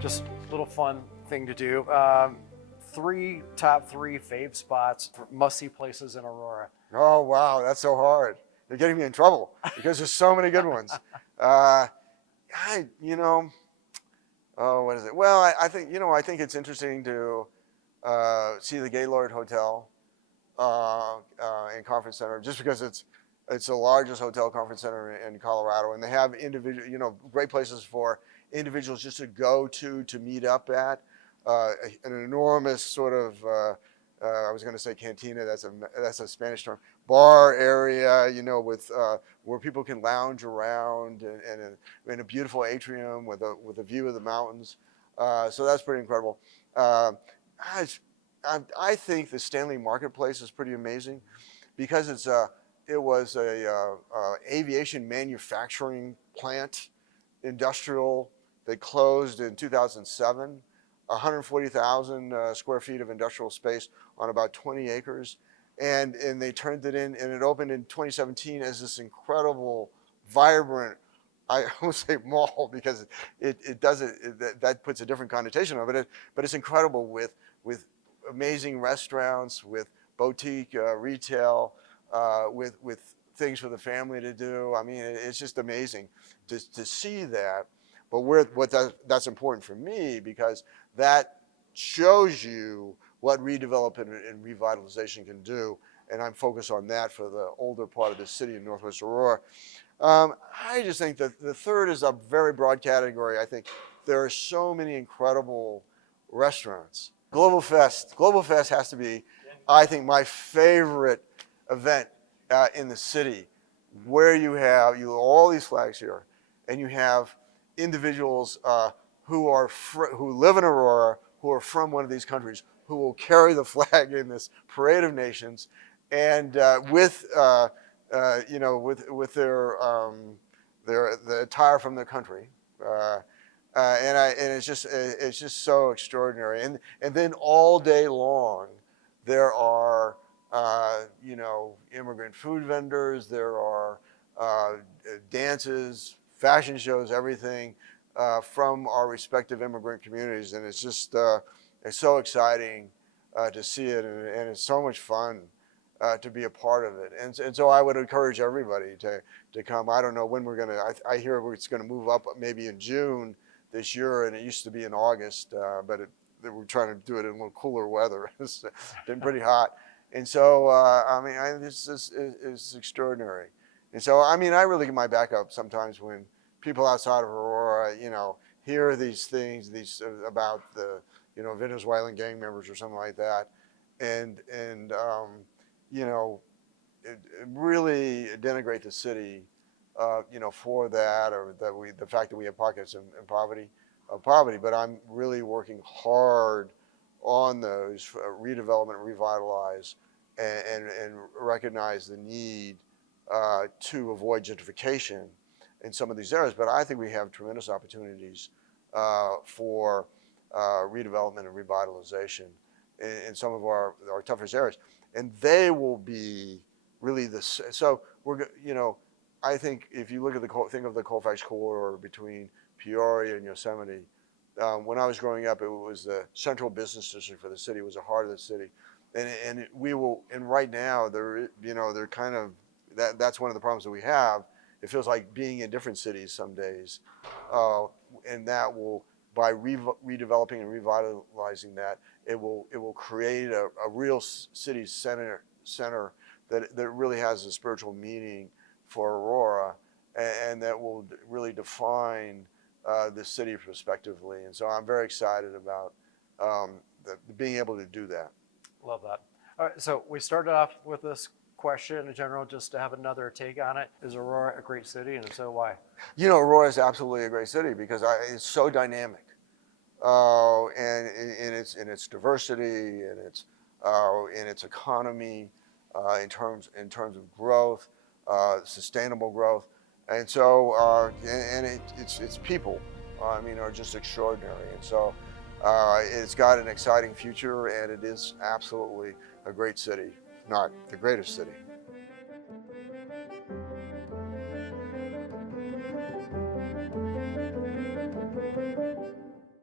Just a little fun thing to do. Top three fave spots for must-see places in Aurora. Oh, wow, that's so hard. You're getting me in trouble because there's so many good ones. Oh, what is it? Well, I think it's interesting to see the Gaylord Hotel and Conference Center, just because it's the largest hotel conference center in Colorado, and they have great places for individuals just to go to meet up at. An enormous sort of I was going to say cantina. That's a Spanish term. Bar area, with where people can lounge around, and in a beautiful atrium with a view of the mountains. So that's pretty incredible. I think the Stanley Marketplace is pretty amazing because it was a aviation manufacturing plant, industrial, that closed in 2007. 140,000 square feet of industrial space on about 20 acres. And they turned it in, and it opened in 2017 as this incredible, vibrant, I won't say mall because that puts a different connotation of it, but it's incredible with amazing restaurants, with boutique retail, with things for the family to do. I mean, it's just amazing to see that. But that's important for me because that shows you what redevelopment and revitalization can do, and I'm focused on that for the older part of the city in Northwest Aurora. I just think that the third is a very broad category. I think there are so many incredible restaurants. Global Fest has to be, I think, my favorite event in the city, where you have all these flags here, and you have individuals who live in Aurora, who are from one of these countries, who will carry the flag in this parade of nations, and with their the attire from their country, and it's just so extraordinary. And then all day long, there are immigrant food vendors, there are dances, fashion shows, everything from our respective immigrant communities, and it's just it's so exciting to see it, and it's so much fun to be a part of it. And so I would encourage everybody to come. I don't know when we're gonna. I hear it's gonna move up maybe in June this year, and it used to be in August, but we're trying to do it in a little cooler weather. It's been pretty hot, and so this is extraordinary. And so I really get my back up sometimes when people outside of Aurora, hear these things, about the, Venezuelan gang members or something like that, and really denigrate the city, for that, or the fact that we have pockets of poverty. But I'm really working hard on those redevelopment, revitalize, and recognize the need to avoid gentrification in some of these areas. But I think we have tremendous opportunities for redevelopment and revitalization in some of our toughest areas, and they will be really so we're I think if you look at think of the Colfax corridor between Peoria and Yosemite. When I was growing up, it was the central business district for the city. It was the heart of the city, and right now they're kind of that's one of the problems that we have. It feels like being in different cities some days, and that will, by redeveloping and revitalizing that, it will create a real city center that really has a spiritual meaning for Aurora, and that will really define the city prospectively. And so I'm very excited about being able to do that. Love that. All right, so we started off with this question in general, just to have another take on it. Is Aurora a great city, and if so, why? Aurora is absolutely a great city because it's so dynamic, and in its diversity, and in its economy, in terms of growth, sustainable growth, and so its people, are just extraordinary, and so it's got an exciting future, and it is absolutely a great city, not the greatest city.